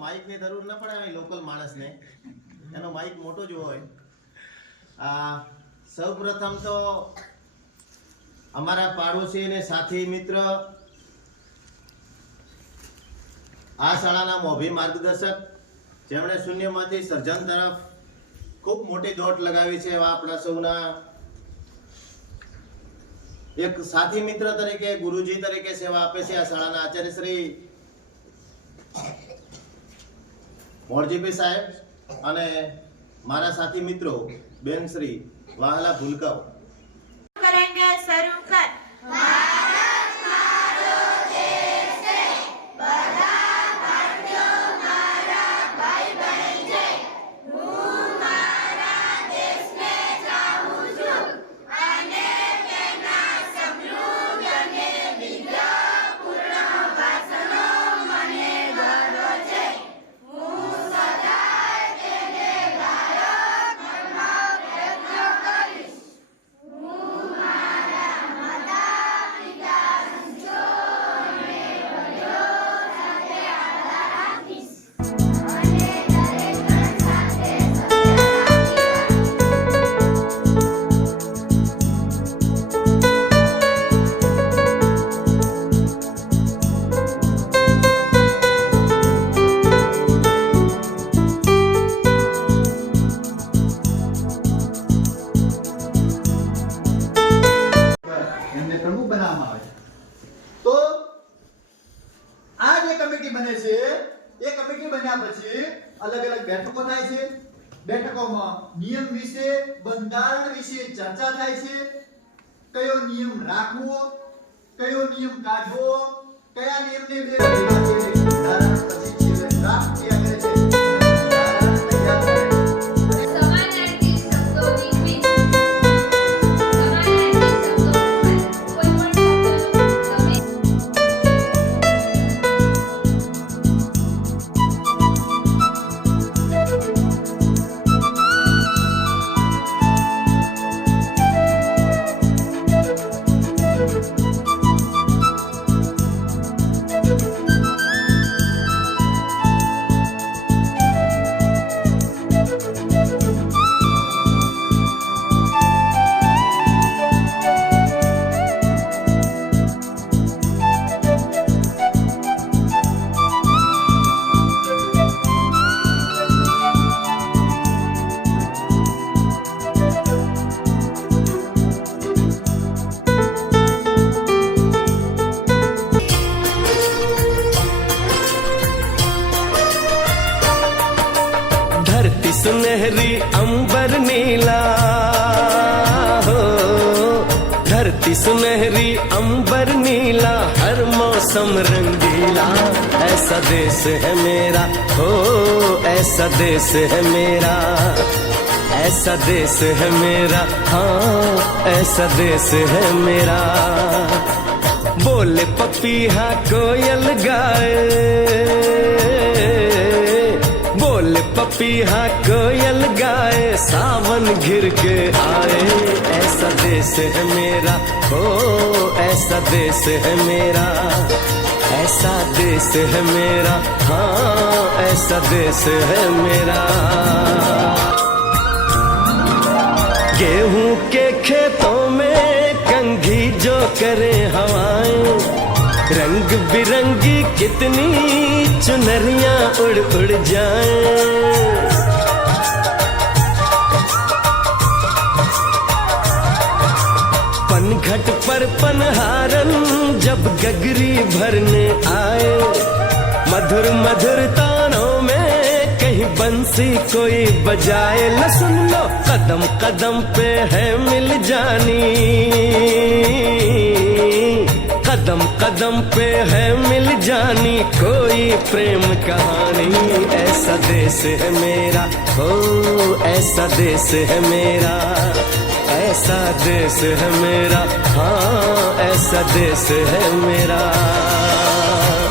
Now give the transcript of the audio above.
માઇકની જરૂર ન પડે લોકલ માણસને, એનો માઇક મોટો જ હોય. સૌપ્રથમ તો અમારા પાડોશી અને સાથી મિત્ર, આ શાળાના મોભી માર્ગદર્શક, જેમણે શૂન્યમાંથી સર્જન તરફ ખૂબ મોટી દોટ લગાવી છે, એવા આપણા સૌના એક સાથી મિત્ર તરીકે, ગુરુજી તરીકે સેવા આપે છે આ શાળાના આચાર્ય શ્રી મોરજીભાઈ સાહેબ અને મારા સાથી મિત્રો બેન શ્રી વાહલા ભૂલકાઓ. કરેંગે શરૂ કર. બેઠકો થાય છે. બેઠકોમાં નિયમ વિશે, બંધારણ વિશે ચર્ચા થાય છે. કયો નિયમ રાખવો, કયો નિયમ કાઢવો, કયા નિયમને બે ભેગા કરે, ઉદાહરણ પછી છેલ્લે ડ્રાફ્ટ તૈયાર કરે છે, ઉદાહરણ તૈયાર કરે. સમાનાર્થી શબ્દોની ક્વિઝ. સમાનાર્થી શબ્દો ઉપર કોઈ પણ શબ્દનો તમે धरती सुनहरी अंबर नीला हो, धरती सुनहरी अंबर नीला, हर मौसम रंगीला, ऐसा देश है मेरा हो, ऐसा देश है मेरा, ऐसा देश है मेरा, हाँ ऐसा देश है मेरा। बोले पपीहा कोयल गाए, बोले पपीहा कोयल गाए, सावन घिर के आए, ऐसा देश है मेरा हो, ऐसा देश है मेरा, ऐसा देश है मेरा, हाँ ऐसा देश है मेरा। गेहूं के खेतों में कंघी जो करे हवाएं, रंग बिरंगी कितनी चुनरियां उड़ उड़ जाएं। पनघट पर पनहारन जब गगरी भरने आए, मधुर मधुर तानों में कहीं बंसी कोई बजाए, ल सुन लो कदम कदम पे है मिल जानी, कदम कदम पे है मिल जानी कोई प्रेम कहानी, ऐसा देश है मेरा हो, ऐसा देश है मेरा, ऐसा देश है मेरा, हाँ ऐसा देश है मेरा।